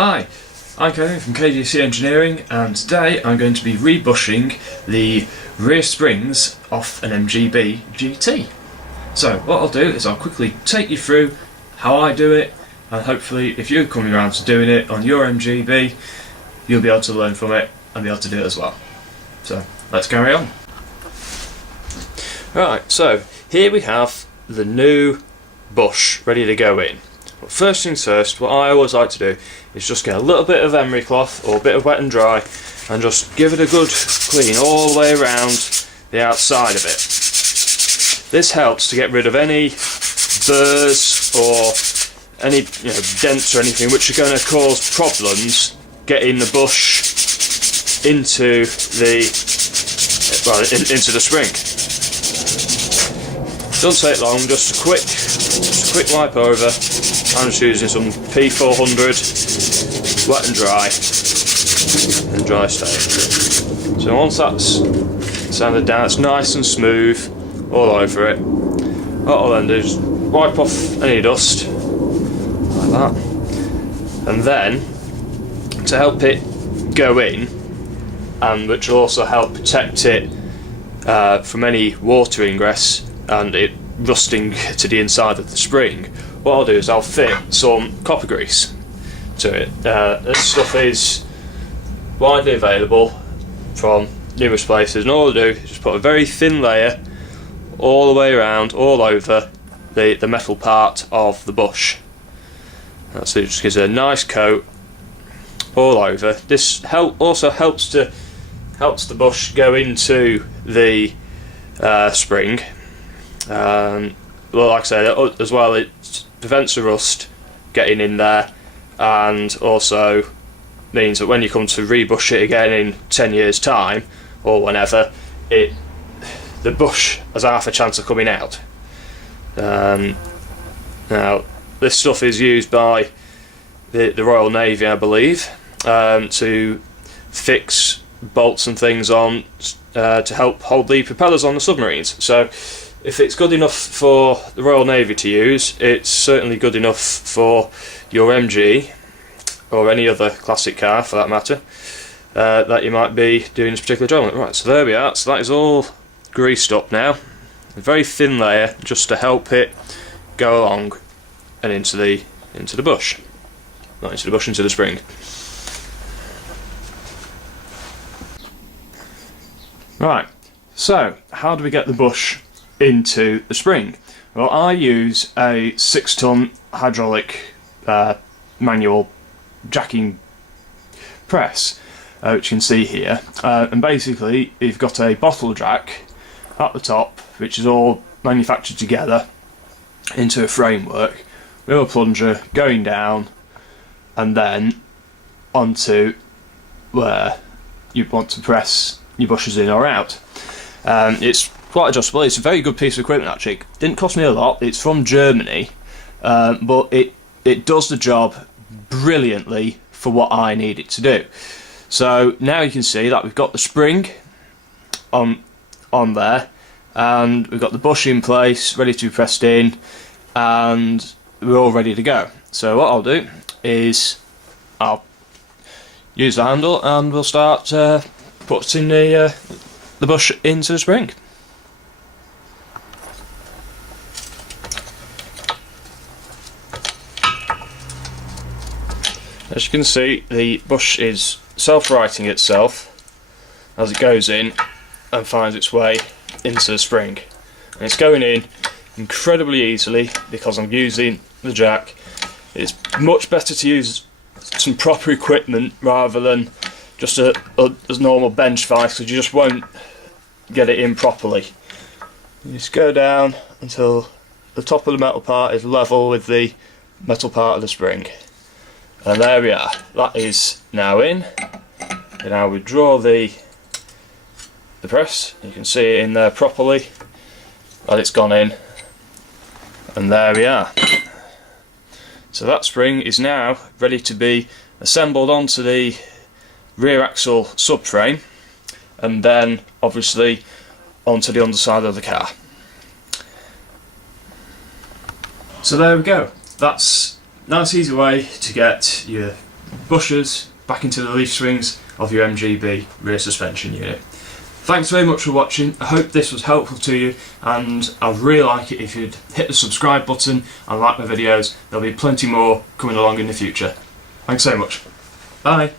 Hi, I'm Kevin from KDC Engineering, and today I'm going to be rebushing the rear springs off an MGB-GT. So what I'll do is I'll quickly take you through how I do it, and hopefully if you're coming around to doing it on your MGB, you'll be able to learn from it and be able to do it as well. So let's carry on. Right, so here we have the new bush ready to go in. But first things first, what I always like to do is just get a little bit of emery cloth or a bit of wet and dry and just give it a good clean all the way around the outside of it. This helps to get rid of any burrs or any dents or anything which are going to cause problems getting the bush into the into the spring. Doesn't take long, just a quick wipe over. I'm just using some P400 wet and dry stay. So once that's sanded down, it's nice and smooth all over it. What I'll then do is wipe off any dust like that, and then to help it go in, and which will also help protect it from any water ingress and it rusting to the inside of the spring, what I'll do is I'll fit some copper grease to it. This stuff is widely available from numerous places, and all I'll do is just put a very thin layer all the way around, all over the metal part of the bush. So it just gives it a nice coat all over. This also helps the bush go into the spring. Well, like I said, as well, it prevents the rust getting in there, and also means that when you come to rebush it again in 10 years time or whenever, the bush has half a chance of coming out. Now this stuff is used by the Royal Navy, I believe, to fix bolts and things on to help hold the propellers on the submarines. So if it's good enough for the Royal Navy to use, it's certainly good enough for your MG or any other classic car for that matter that you might be doing this particular job. Right, so there we are. So that is all greased up now. A very thin layer just to help it go along and into the bush. Not into the bush, into the spring. Right, so how do we get the bush into the spring? Well, I use a 6-ton hydraulic manual jacking press, which you can see here, and basically you've got a bottle jack at the top which is all manufactured together into a framework with a plunger going down and then onto where you want to press your bushes in or out. It's quite adjustable. It's a very good piece of equipment actually. It didn't cost me a lot. It's from Germany, but it does the job brilliantly for what I need it to do. So now you can see that we've got the spring on there, and we've got the bush in place, ready to be pressed in, and we're all ready to go. So what I'll do is I'll use the handle and we'll start putting the bush into the spring. As you can see, the bush is self-righting itself as it goes in and finds its way into the spring. And it's going in incredibly easily because I'm using the jack. It's much better to use some proper equipment rather than just a normal bench vise, because you just won't get it in properly. You just go down until the top of the metal part is level with the metal part of the spring. And there we are, that is now in. And now withdraw the press, you can see it in there properly, that it's gone in, and there we are. So that spring is now ready to be assembled onto the rear axle subframe, and then obviously onto the underside of the car. So there we go. That's a nice easy way to get your bushers back into the leaf springs of your MGB rear suspension unit. Thanks very much for watching. I hope this was helpful to you, and I'd really like it if you'd hit the subscribe button and like my videos. There'll be plenty more coming along in the future. Thanks so much. Bye.